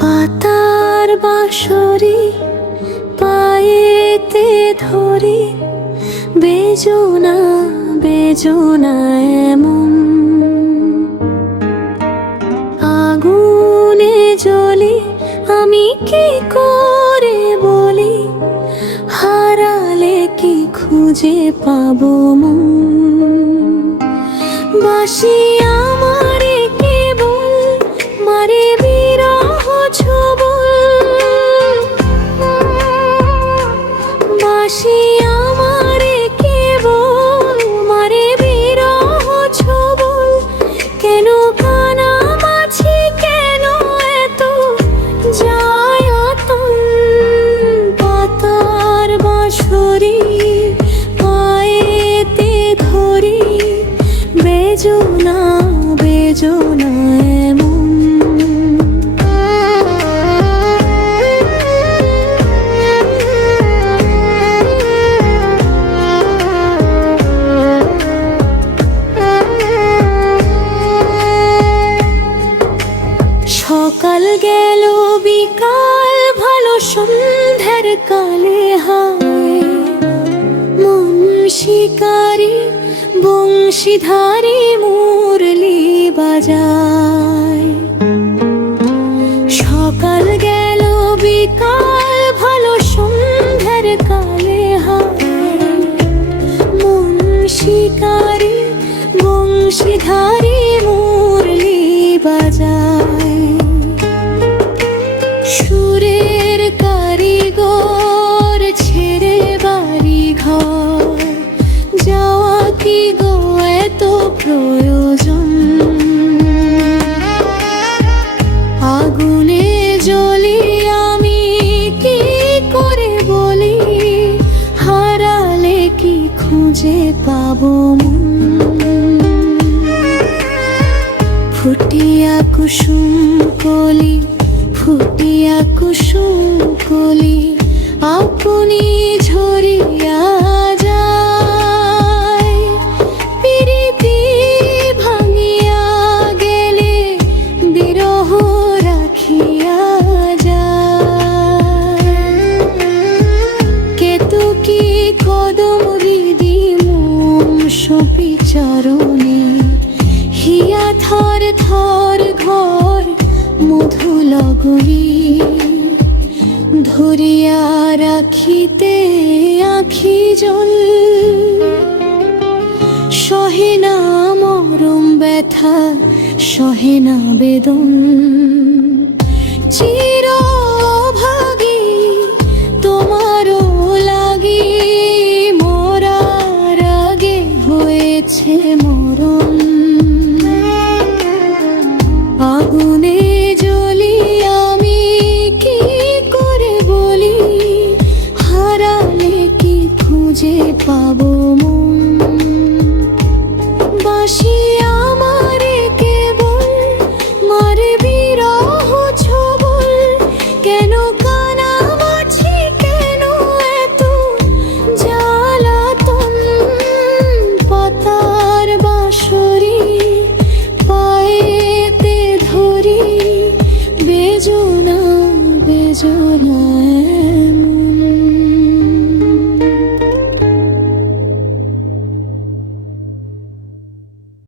পাতার বাঁশরি পায়েতে ধরি, বেজোনা বেজোনা এমন আগুনে জ্বলি, আমি কি করে বলি, হারালে কি খুঁজে পাবো মন। বাঁশি আমারে কেবল মারে বিরহ ছবল, বাঁশি আমারে কেবল মারে বিরহ ছবল। কেন কানামাছি, কেন এত যায়তন, পাতার বাঁশরি পায়েতে ধরি, বেজোনা বেজোনা এমন। সকাল গেল বিকাল ভালো, সন্ধ্যার কালে হায় মন শিকারি বংশীধারী মুরলি বাজায়। সকাল গেল বিকাল ভালো, সন্ধ্যার কালে হায় মন শিকারি বংশীধারী মুরলি বাজায়। সুরের কারিগর ছেড়ে বাড়ি ঘর, যাওয়া কি গো এত প্রয়োজন। আগুনে জ্বলি, আমি কি করে বলি, হারালে কি খুঁজে পাবো মন। ফুটিয়া কুসুম কলি, ফুটিয়া কুসুম কলি, আপনি ঝরিয়া যায়। প্রীতি ভাঙিয়া গেলে বিরহ রাখিয়া যায়। কেতকী কদম হৃদি মোম সপি চরণে, হিয়া থর থর ঘর মধু লগরি। ধরিয়া রাখিতে আখি জল, সহে না মরম ব্যথা, সহে না বেদন। চিরভাগী তোমারও লাগি, মরার আগে হয়েছে মরণ। আগুনে জ্বলি, আমি কি করে বলি, হারালে কি খুঁজে পাবো।